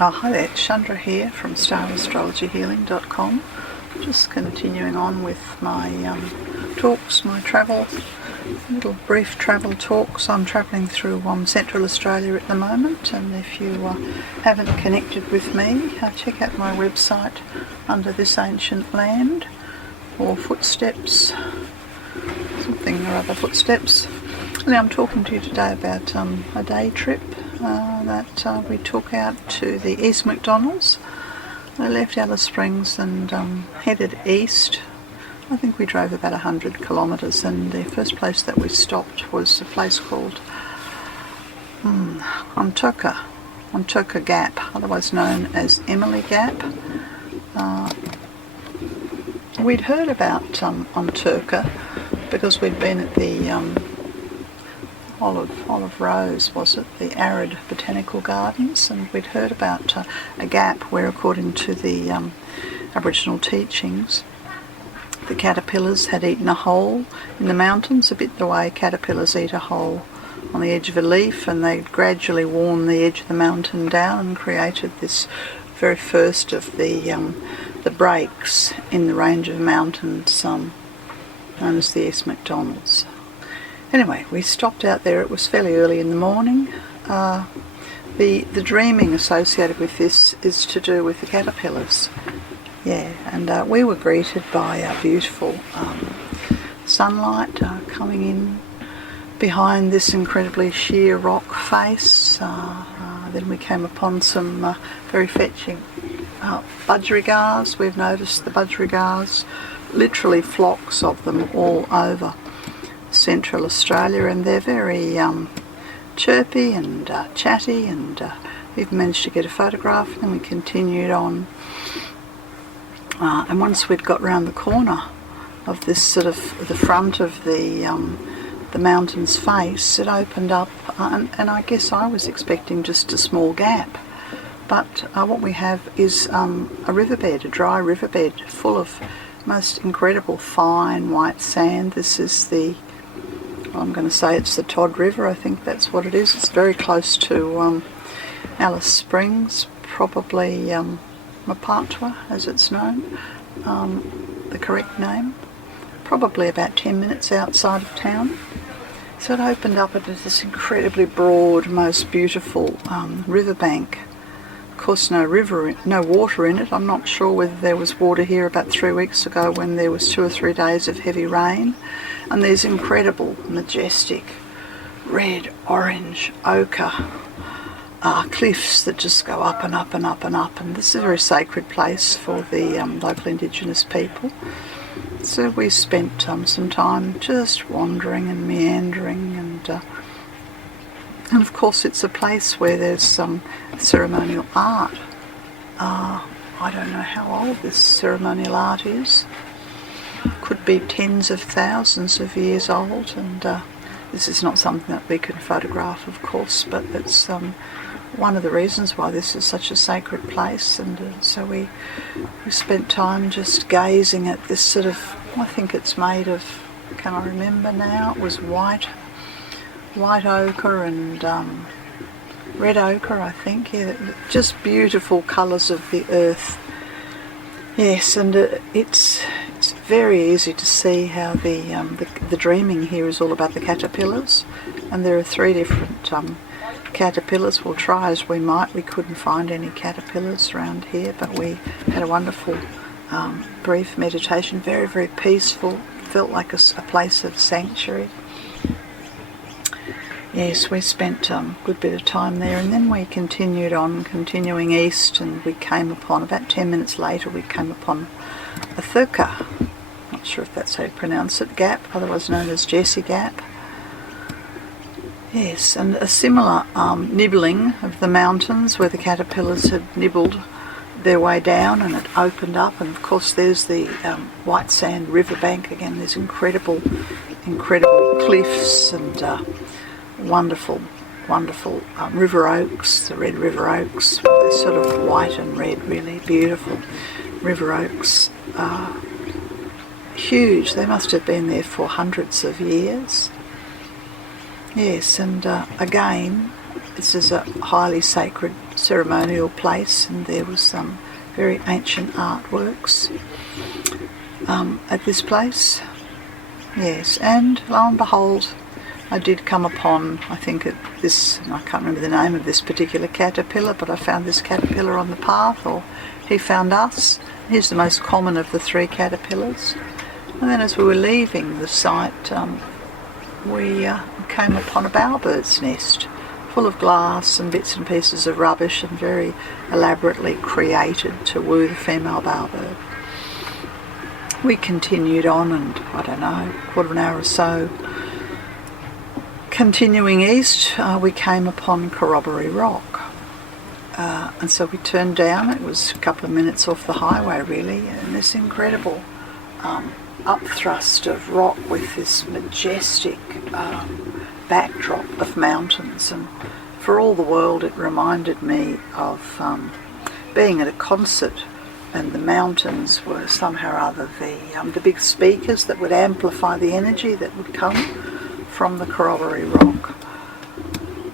Hi there, Chandra here from StarAstrologyHealing.com. Just continuing on with my talks, my little brief travel talks. I'm travelling through Central Australia at the moment, and if you haven't connected with me, check out my website under This Ancient Land, or Footsteps, something or other, Footsteps. Now I'm talking to you today about a day trip that we took out to the East McDonald's. We left Alice Springs and headed east. I think we drove about 100 kilometres, and the first place that we stopped was a place called Ontoka Gap, otherwise known as Emily Gap. We'd heard about Ontoka because we'd been at the Olive Rose, was it? The Arid Botanical Gardens, and we'd heard about a gap where, according to the Aboriginal teachings, the caterpillars had eaten a hole in the mountains, a bit the way caterpillars eat a hole on the edge of a leaf, and they gradually worn the edge of the mountain down and created this very first of the breaks in the range of mountains known as the East McDonald's. Anyway, we stopped out there. It was fairly early in the morning. The dreaming associated with this is to do with the caterpillars. Yeah, and we were greeted by beautiful sunlight coming in behind this incredibly sheer rock face. Then we came upon some very fetching budgerigars. We've noticed the budgerigars, literally flocks of them all over Central Australia, and they're very chirpy and chatty, and we've managed to get a photograph, and then we continued on. And once we'd got round the corner of this sort of the front of the mountain's face, it opened up, and I guess I was expecting just a small gap, but what we have is a riverbed, a dry riverbed full of most incredible fine white sand. This is I'm going to say it's the Todd River. I think that's what it is. It's very close to Alice Springs, probably Mapatwa as it's known, the correct name, probably about 10 minutes outside of town. So it opened up into this incredibly broad, most beautiful riverbank. Of course, no water in it. I'm not sure whether there was water here about 3 weeks ago when there was 2 or 3 days of heavy rain. And there's incredible, majestic, red, orange, ochre cliffs that just go up and up and up and up. And this is a very sacred place for the local Indigenous people. So we spent some time just wandering and meandering, and of course it's a place where there's some ceremonial art. I don't know how old this ceremonial art is. Could be tens of thousands of years old, and this is not something that we can photograph, of course, but it's one of the reasons why this is such a sacred place. And so we spent time just gazing at this sort of, I think it's made of, can I remember now, it was white ochre and red ochre, I think. Yeah, just beautiful colours of the earth. Yes, and it's very easy to see how the dreaming here is all about the caterpillars, and there are 3 different caterpillars. We'll try as we might. We couldn't find any caterpillars around here, but we had a wonderful brief meditation, very, very peaceful. Felt like a place of sanctuary. Yes, we spent a good bit of time there, and then we continuing east, and we came upon, about 10 minutes later, we came upon a thurka, not sure if that's how you pronounce it, gap, otherwise known as Jessie Gap. Yes, and a similar nibbling of the mountains where the caterpillars had nibbled their way down, and it opened up, and of course there's the white sand riverbank again. There's incredible cliffs and wonderful river oaks, the red river oaks. They're sort of white and red, really beautiful river oaks. Huge. They must have been there for hundreds of years. Yes, and again, this is a highly sacred ceremonial place, and there was some very ancient artworks at this place. Yes, and lo and behold, I did come upon, I think I can't remember the name of this particular caterpillar, but I found this caterpillar on the path, or he found us. He's the most common of the 3 caterpillars. And then as we were leaving the site, we came upon a bowerbird's nest full of glass and bits and pieces of rubbish, and very elaborately created to woo the female bowerbird. We continued on, and I don't know, quarter of an hour or so, continuing east, we came upon Corroboree Rock. And so we turned down. It was a couple of minutes off the highway really, and this incredible upthrust of rock with this majestic backdrop of mountains, and for all the world it reminded me of being at a concert, and the mountains were somehow or other the big speakers that would amplify the energy that would come from the Corroboree Rock.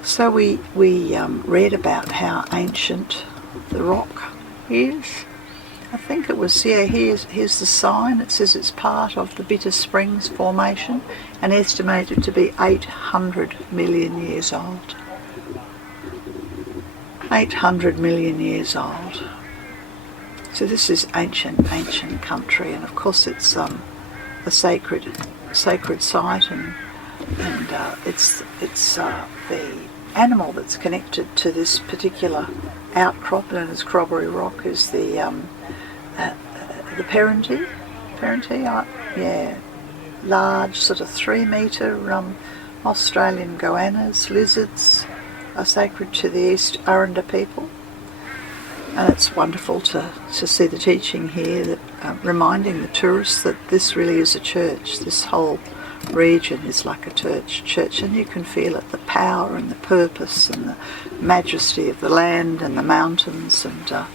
So we read about how ancient the rock is. I think it was, here's the sign. It says it's part of the Bitter Springs Formation and estimated to be 800 million years old. 800 million years old. So this is ancient country, and of course it's a sacred site, and it's the animal that's connected to this particular outcrop known as Corroboree Rock is the Perrintee, large sort of 3 metre Australian goannas, lizards, are sacred to the East Aranda people. And it's wonderful to see the teaching here, that reminding the tourists that this really is a church. This whole region is like a church, and you can feel it, the power and the purpose and the majesty of the land and the mountains. And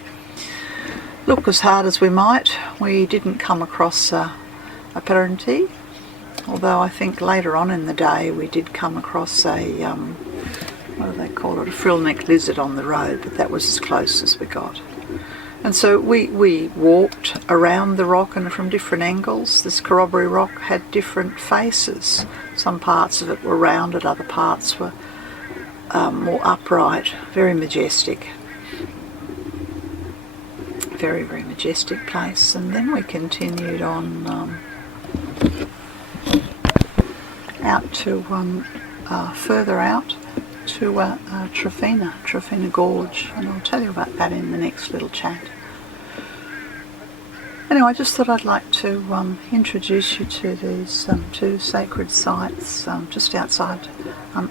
look, as hard as we might, we didn't come across a Perrintee, although I think later on in the day we did come across a what do they call it, a frill-necked lizard on the road, but that was as close as we got. And so we walked around the rock, and from different angles. This Corroboree Rock had different faces. Some parts of it were rounded, other parts were more upright, very majestic. Very, very majestic place. And then we continued on out to further out to Trofina Gorge, and I'll tell you about that in the next little chat. Anyway, I just thought I'd like to introduce you to these 2 sacred sites just outside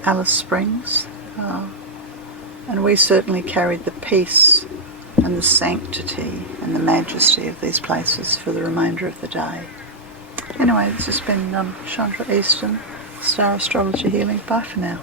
Alice Springs, and we certainly carried the peace and the sanctity and the majesty of these places for the remainder of the day. Anyway, this has been Chandra Easton, Star Astrology Healing. Bye for now.